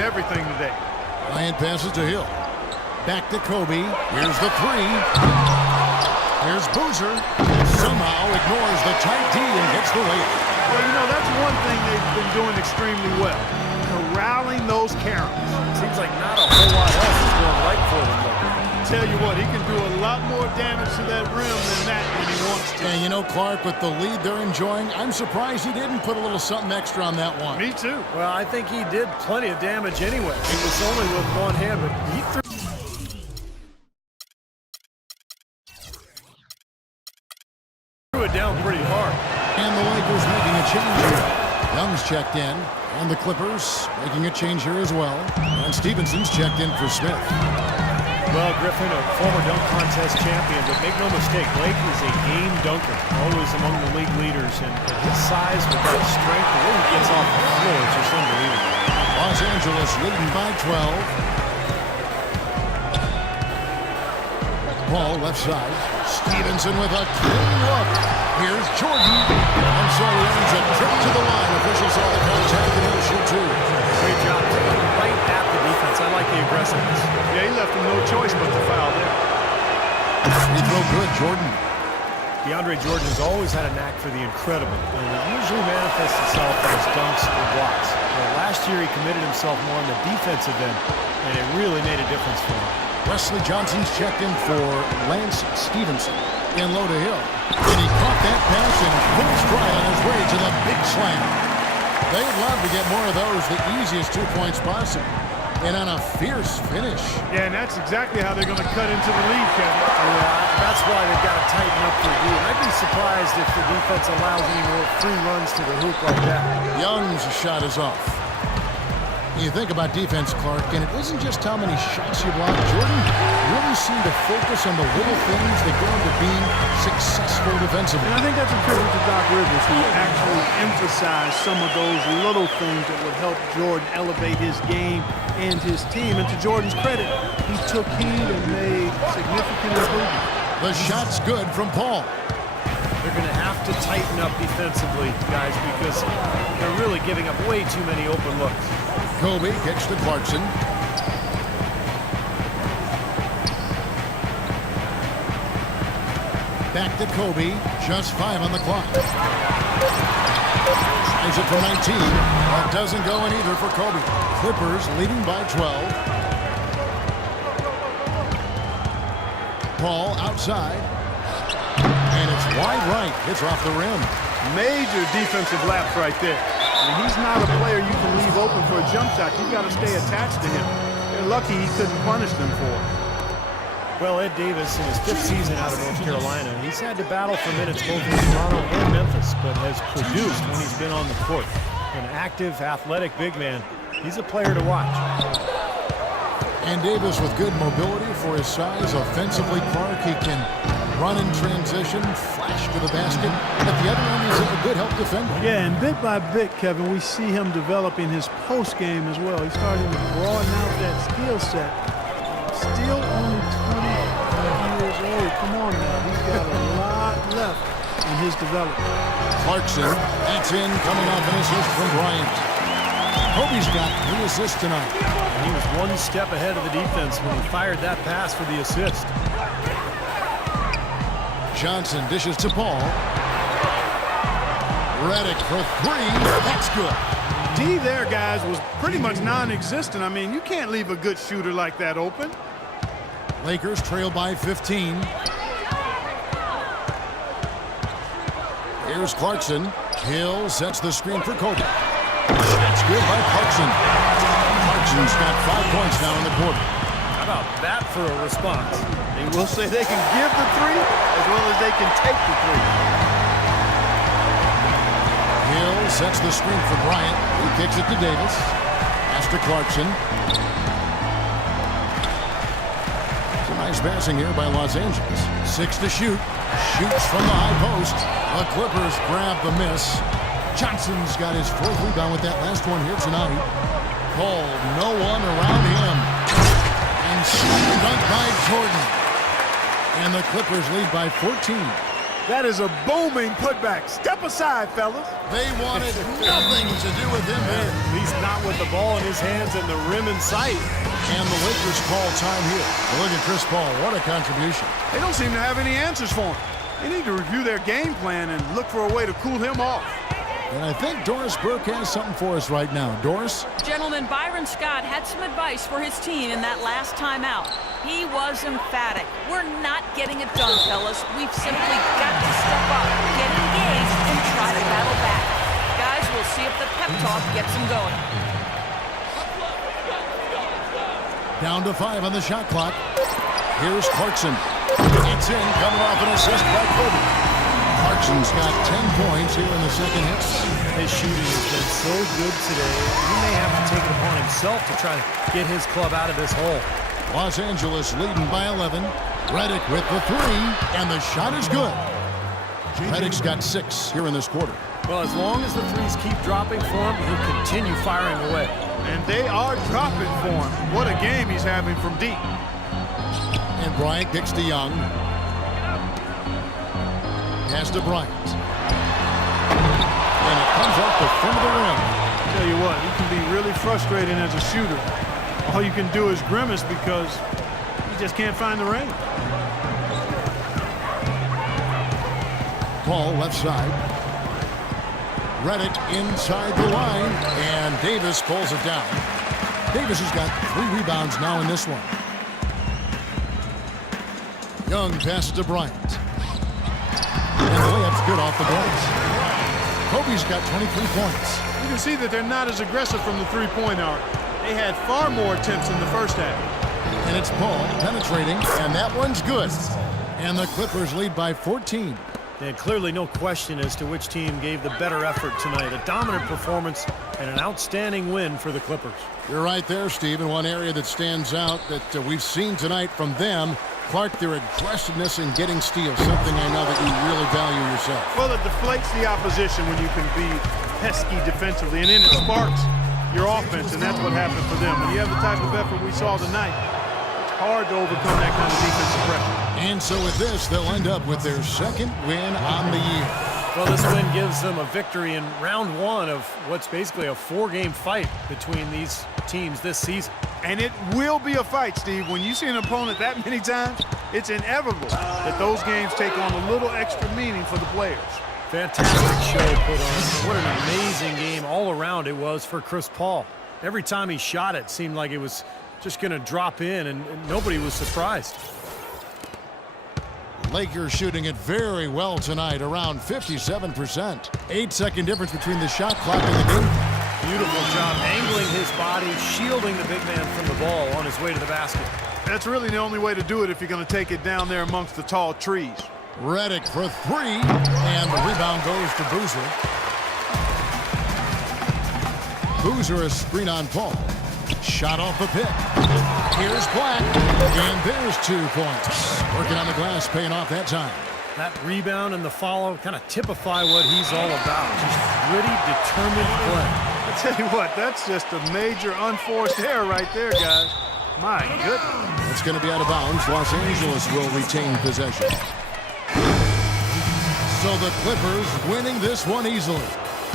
everything today. Bryant passes to Hill. Back to Kobe. Here's the three. Here's Boozer. Somehow ignores the tight D and gets the layup. Well, you know, that's one thing they've been doing extremely well. Corralling those carries. Seems like not a whole lot else is going right for them. Tell you what, he can do a lot more damage to that rim than that when he wants to. And you know, Clark, with the lead they're enjoying, I'm surprised he didn't put a little something extra on that one. Me too. Well, I think he did plenty of damage anyway. It was only with one hand, but he threw it down pretty hard. And the Lakers making a change here. Young's checked in, and the Clippers making a change here as well. And Stevenson's checked in for Smith. Well, Griffin, a former dunk contest champion, but make no mistake, Blake is a game dunker, always among the league leaders, and his size with that strength, the way he gets off the floor, it's just unbelievable. Los Angeles leading by 12. Ball left side. Stevenson with a clean look. Here's Jordan. And so he earns a trip to the line. Officials saw the contact and he'll shoot two. Great job. Right at the defense. I like the aggressiveness. Yeah, he left him no choice but to foul there. Free throw good, Jordan. DeAndre Jordan has always had a knack for the incredible, and it usually manifests itself as dunks or blocks. Well, last year he committed himself more on the defensive end, and it really made a difference for him. Wesley Johnson's checked in for Lance Stevenson. In low to Hill. And he caught that pass in full stride on his way to the big slam. They'd love to get more of those, the easiest 2 points possible. And on a fierce finish. Yeah, and that's exactly how they're going to cut into the lead, Kevin. Yeah, that's why they've got to tighten up their D. I'd be surprised if the defense allows any more free runs to the hoop like that. Young's shot is off. You think about defense, Clark, and it isn't just how many shots you block. Jordan really seemed to focus on the little things that go into being successful defensively. And I think that's a tribute to Doc Rivers, who actually emphasized some of those little things that would help Jordan elevate his game and his team. And to Jordan's credit, he took heed and made significant improvement. The shot's good from Paul. They're going to have to tighten up defensively, guys, because they're really giving up way too many open looks. Kobe kicks to Clarkson. Back to Kobe. Just 5 on the clock. Tries it for 19. That doesn't go in either for Kobe. Clippers leading by 12. Paul outside. And it's wide right. Hits off the rim. Major defensive lapse right there. And he's not a player you can leave open for a jump shot. You've got to stay attached to him. They're lucky he couldn't punish them for it. Well, Ed Davis, in his 5th season out of North Carolina, he's had to battle for minutes both in Toronto and Memphis, but has produced when he's been on the court. An active, athletic big man. He's a player to watch. And Davis with good mobility for his size. Offensively, Clark, he can run in transition, flash to the basket. At the other end, he's a good help defender. Yeah, and bit by bit, Kevin, we see him developing his post game as well. He's starting to broaden out that skill set. Still only 25 years old. Come on now. He's got a lot left in his development. Clarkson, that's in, coming off an assist from Bryant. Kobe's got 3 assists tonight. And he was one step ahead of the defense when he fired that pass for the assist. Johnson dishes to Paul. Redick for 3. That's good. D there, guys, was pretty much non-existent. I mean, you can't leave a good shooter like that open. Lakers trail by 15. Here's Clarkson. Hill sets the screen for Kobe. That's good by Clarkson. Clarkson's got 5 points now in the quarter. How about that for a response? They will say they can give the 3 as well as they can take the 3. Hill sets the screen for Bryant. He kicks it to Davis. Pass to Clarkson. Some nice passing here by Los Angeles. 6 to shoot. Shoots from the high post. The Clippers grab the miss. Johnson's got his 4th rebound with that last one here tonight. Called, no one around him. And slam dunk by Jordan. And the Clippers lead by 14. That is a booming putback. Step aside, fellas. They wanted nothing to do with him there. At least not with the ball in his hands and the rim in sight. And the Lakers call time here. Look at Chris Paul. What a contribution. They don't seem to have any answers for him. They need to review their game plan and look for a way to cool him off. And I think Doris Burke has something for us right now. Doris? Gentlemen, Byron Scott had some advice for his team in that last timeout. He was emphatic. We're not getting it done, fellas. We've simply got to step up, get engaged, and try to battle back. Guys, we'll see if the pep talk gets them going. Down to 5 on the shot clock. Here's Clarkson. It's in, coming off an assist by Kobe. Clarkson's got 10 points here in the second half. His shooting has been so good today. He may have to take it upon himself to try to get his club out of this hole. Los Angeles leading by 11. Redick with the 3, and the shot is good. Redick's got 6 here in this quarter. Well, as long as the threes keep dropping for him, he'll continue firing away. And they are dropping for him. What a game he's having from deep. And Bryant kicks to Young. Pass to Bryant. And it comes off the front of the rim. Tell you what, he can be really frustrating as a shooter. All you can do is grimace because he just can't find the range. Paul left side. Redick inside the line, and Davis pulls it down. Davis has got 3 rebounds now in this one. Young passes to Bryant. And the layup's good off the glass. Kobe's got 23 points. You can see that they're not as aggressive from the three-point arc. They had far more attempts in the first half. And it's Paul penetrating, and that one's good. And the Clippers lead by 14. And clearly no question as to which team gave the better effort tonight. A dominant performance and an outstanding win for the Clippers. You're right there, Steve. And one area that stands out that we've seen tonight from them, Clark, their aggressiveness in getting steals, something I know that you really value yourself. Well, it deflates the opposition when you can be pesky defensively, and then it sparks your offense, and that's what happened for them. When you have the type of effort we saw tonight, it's hard to overcome that kind of defensive pressure. And so with this, they'll end up with their second win on the year. Well, this win gives them a victory in round 1 of what's basically a 4-game fight between these teams this season. And it will be a fight, Steve. When you see an opponent that many times, it's inevitable that those games take on a little extra meaning for the players. Fantastic show put on. What an amazing game all around it was for Chris Paul. Every time he shot it seemed like it was just going to drop in, and nobody was surprised. Lakers shooting it very well tonight, around 57%. 8-second difference between the shot clock and the game. Beautiful job angling his body, shielding the big man from the ball on his way to the basket. That's really the only way to do it if you're going to take it down there amongst the tall trees. Redick for 3, and the rebound goes to Boozer. Boozer, a screen on Paul. Shot off the pick. Here's Black, and there's 2 points. Working on the glass, paying off that time. That rebound and the follow kind of typify what he's all about. Just gritty, determined play. I tell you what, that's just a major unforced error right there, guys. My goodness. It's going to be out of bounds. Los Angeles will retain possession. So the Clippers winning this one easily.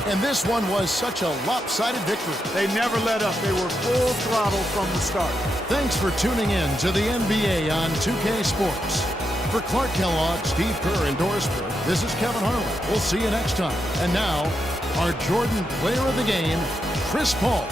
And this one was such a lopsided victory. They never let up. They were full throttle from the start. Thanks for tuning in to the NBA on 2K Sports. For Clark Kellogg, Steve Kerr, and Doris Burke, this is Kevin Harlan. We'll see you next time. And now, our Jordan Player of the Game, Chris Paul.